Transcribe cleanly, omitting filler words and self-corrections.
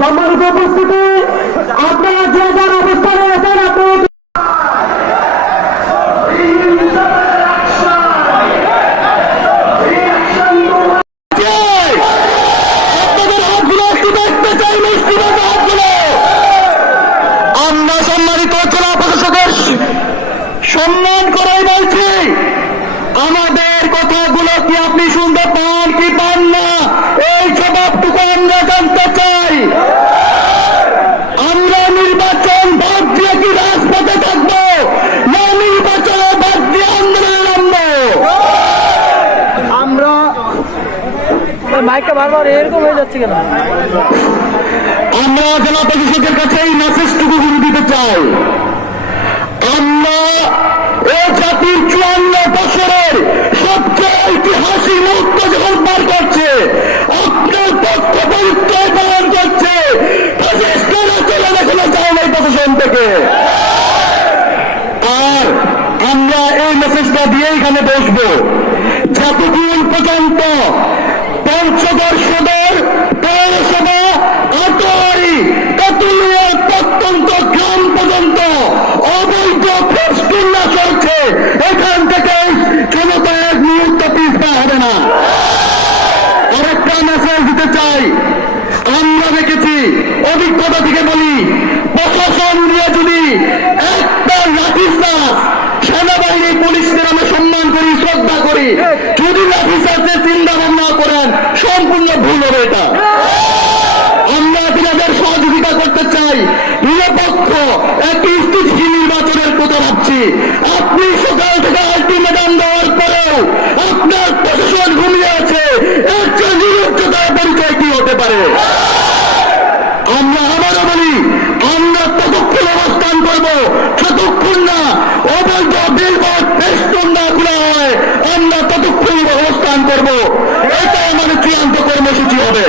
সম্মানিত উপস্থিতি, আপনারা যে যার অবস্থানে আছেন আপনি আপনাদের হাতগুলো একটু দেখতে চাই, মুষ্টিবদ্ধ হাতগুলো। আমরা সম্মানিত জেলা প্রশাসকের সম্মান করাই বলছি, আমাদের কথাগুলো কি আপনি শুনতে পান কি পান না, এই জবাবটুকু আমরা জানতে চাই। আমরা নির্বাচন বাদ দিয়ে কি রাজপথে থাকবো, না নির্বাচনে বাদ দিয়ে আন্দোলনে নামবো? আমরা মাইকটা বারবার এরকম হয়ে যাচ্ছে কেন? আমরা জেলা প্রশাসকের কাছে এই মেসেজটুকু দিতে চাই, আমরা ও জাতির 54 বছরের সবচেয়ে ঐতিহাসিক মুহূর্ত যখন পার করছে, আপনার পক্ষ পরিচয় পালন করছে, চলে দেখলে যাও নাই প্রশাসন থেকে। আর আমরা এই মেসেজটা দিয়ে এখানে বসবো, যতদিন পর্যন্ত পঞ্চগড় সদর পৌরসভা আটোয়ারি তেঁতুলিয়া প্রত্যন্ত গ্রাম পর্যন্ত অবৈধ ফেস্টুন না চলছে, এখান থেকে জনতা এক মুহূর্ত পিছপা হবে না। আরেকটা মেসেজ দিতে চাই, আমরা দেখেছি, অভিজ্ঞতা থেকে বলি, প্রশাসন দিয়ে যদি একটা লাঠিচার্জ, সেনাবাহিনী পুলিশদের আমরা সম্মান করি, শ্রদ্ধা করি, যদি লাঠিচার্জের চিন্তা ভাবনা করেন সম্পূর্ণ ভুল হবে। এটা আমরা তিনাদের সহযোগিতা করতে চাই, নিরপেক্ষ একটি স্থিতিশীল নির্বাচনের কথা ভাবছি। আপনি সকাল থেকে আলটিমেটাম দেওয়ার পরেও আপনার প্রশাসন ঘুমিয়ে আছে, এর চেয়ে নিরুচ্চতার পরিচয় কি হতে পারে? আমরা আবারও বলি, আমরা ততক্ষণ অবস্থান করব যতক্ষণ না অবৈধ বিলবোর্ড ফেস্টুন না খোলা হয়, আমরা ততক্ষণ অবস্থান করব। এটা আমাদের চূড়ান্ত কর্মসূচি হবে।